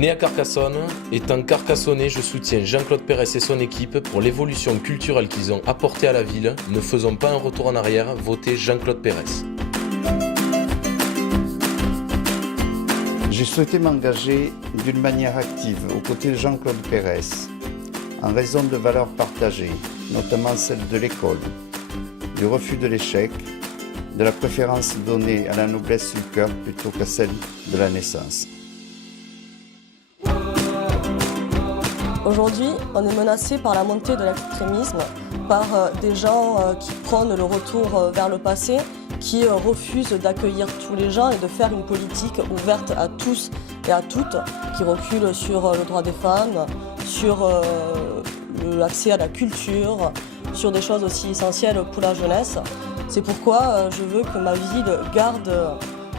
Né à Carcassonne, étant carcassonnais, je soutiens Jean-Claude Pérez et son équipe pour l'évolution culturelle qu'ils ont apportée à la ville. Ne faisons pas un retour en arrière, votez Jean-Claude Pérez. J'ai souhaité m'engager d'une manière active aux côtés de Jean-Claude Pérez, en raison de valeurs partagées, notamment celles de l'école, du refus de l'échec, de la préférence donnée à la noblesse du cœur plutôt qu'à celle de la naissance. Aujourd'hui, on est menacé par la montée de l'extrémisme, par des gens qui prônent le retour vers le passé, qui refusent d'accueillir tous les gens et de faire une politique ouverte à tous et à toutes, qui recule sur le droit des femmes, sur l'accès à la culture, sur des choses aussi essentielles pour la jeunesse. C'est pourquoi je veux que ma ville garde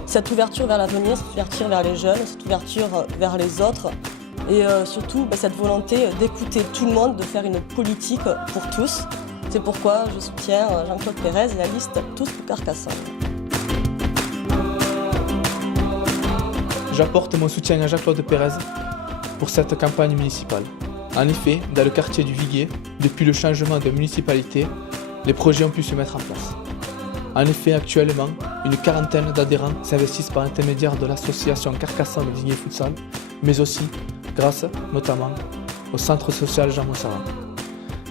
cette ouverture vers l'avenir, cette ouverture vers les jeunes, cette ouverture vers les autres. Et surtout cette volonté d'écouter tout le monde, de faire une politique pour tous. C'est pourquoi je soutiens Jean-Claude Pérez et la liste Tous pour Carcassonne. J'apporte mon soutien à Jean-Claude Pérez pour cette campagne municipale. En effet, dans le quartier du Viguier, depuis le changement de municipalité, les projets ont pu se mettre en place. En effet, actuellement, une quarantaine d'adhérents s'investissent par l'intermédiaire de l'association Carcassonne Viguier Futsal, mais aussi grâce notamment au centre social Jean Mossara.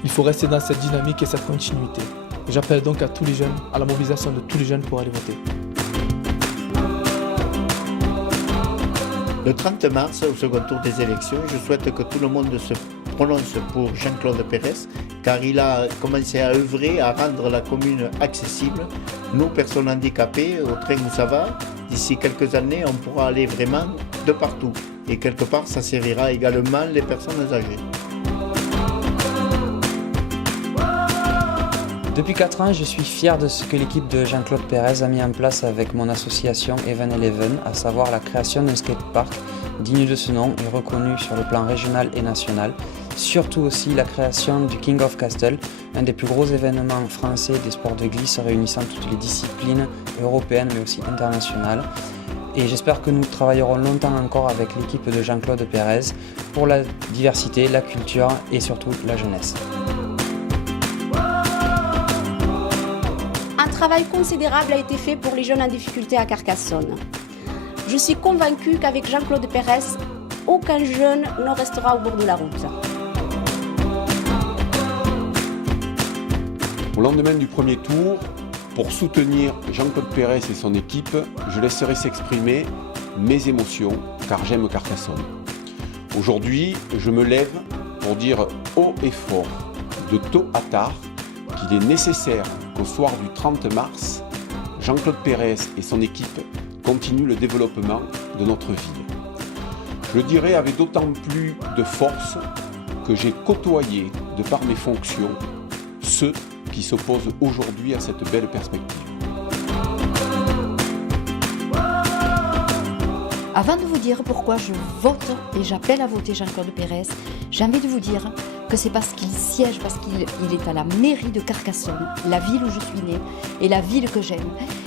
Il faut rester dans cette dynamique et cette continuité. J'appelle donc à tous les jeunes, à la mobilisation de tous les jeunes pour aller voter. Le 30 mars, au second tour des élections, je souhaite que tout le monde se prononce pour Jean-Claude Pérez, car il a commencé à œuvrer à rendre la commune accessible. Nous, personnes handicapées, au train où ça va, d'ici quelques années, on pourra aller vraiment de partout. Et quelque part, ça servira également les personnes âgées. Depuis 4 ans, je suis fier de ce que l'équipe de Jean-Claude Pérez a mis en place avec mon association Even Eleven, à savoir la création d'un skatepark digne de ce nom et reconnu sur le plan régional et national. Surtout aussi la création du King of Castle, un des plus gros événements français des sports de glisse réunissant toutes les disciplines européennes mais aussi internationales. Et j'espère que nous travaillerons longtemps encore avec l'équipe de Jean-Claude Pérez pour la diversité, la culture et surtout la jeunesse. Un travail considérable a été fait pour les jeunes en difficulté à Carcassonne. Je suis convaincue qu'avec Jean-Claude Pérez, aucun jeune ne restera au bord de la route. Au lendemain du premier tour, pour soutenir Jean-Claude Pérez et son équipe, je laisserai s'exprimer mes émotions, car j'aime Carcassonne. Aujourd'hui, je me lève pour dire haut et fort, de tôt à tard, qu'il est nécessaire qu'au soir du 30 mars, Jean-Claude Pérez et son équipe continuent le développement de notre ville. Je le dirai avec d'autant plus de force que j'ai côtoyé, de par mes fonctions, ceux qui s'opposent aujourd'hui à cette belle perspective. Avant de vous dire pourquoi je vote et j'appelle à voter Jean-Claude Pérez, j'ai envie de vous dire que c'est parce qu'il siège, parce qu'il est à la mairie de Carcassonne, la ville où je suis née et la ville que j'aime.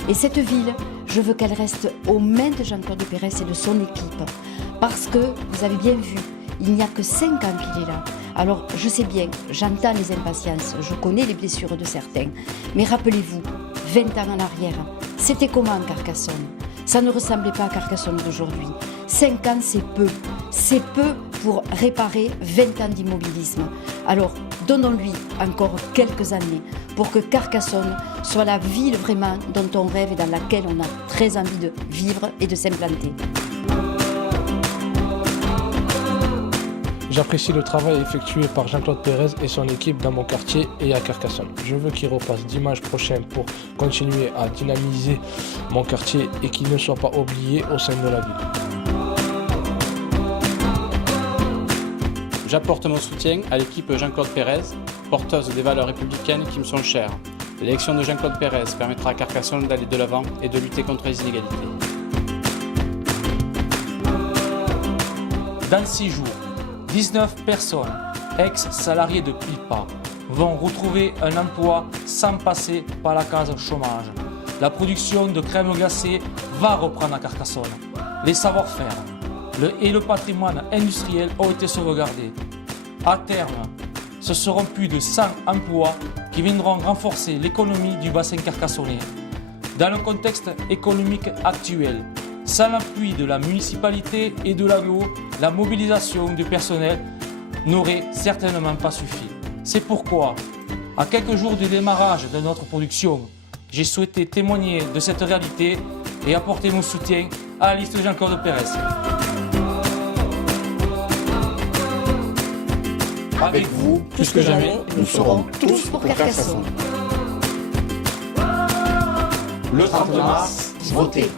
Et cette ville, je veux qu'elle reste aux mains de Jean-Claude Pérez et de son équipe. Parce que, vous avez bien vu, il n'y a que 5 ans qu'il est là. Alors, je sais bien, j'entends les impatiences, je connais les blessures de certains. Mais rappelez-vous, 20 ans en arrière, c'était comment Carcassonne ? Ça ne ressemblait pas à Carcassonne d'aujourd'hui. 5 ans, c'est peu. C'est peu pour réparer 20 ans d'immobilisme. Alors, donnons-lui encore quelques années pour que Carcassonne soit la ville vraiment dont on rêve et dans laquelle on a très envie de vivre et de s'implanter. J'apprécie le travail effectué par Jean-Claude Pérez et son équipe dans mon quartier et à Carcassonne. Je veux qu'il repasse dimanche prochain pour continuer à dynamiser mon quartier et qu'il ne soit pas oublié au sein de la ville. J'apporte mon soutien à l'équipe Jean-Claude Pérez, porteuse des valeurs républicaines qui me sont chères. L'élection de Jean-Claude Pérez permettra à Carcassonne d'aller de l'avant et de lutter contre les inégalités. Dans 6 jours, 19 personnes, ex-salariés de Pilpa, vont retrouver un emploi sans passer par la case chômage. La production de crème glacée va reprendre à Carcassonne. Les savoir-faire, et le patrimoine industriel ont été sauvegardés. À terme, ce seront plus de 100 emplois qui viendront renforcer l'économie du bassin carcassonnais. Dans le contexte économique actuel, sans l'appui de la municipalité et de l'aglo, la mobilisation du personnel n'aurait certainement pas suffi. C'est pourquoi, à quelques jours du démarrage de notre production, j'ai souhaité témoigner de cette réalité et apporter mon soutien à la liste Jean-Claude Pérez. Avec vous, plus que jamais, nous serons tous pour Carcassonne. Le 30 mars, Votez.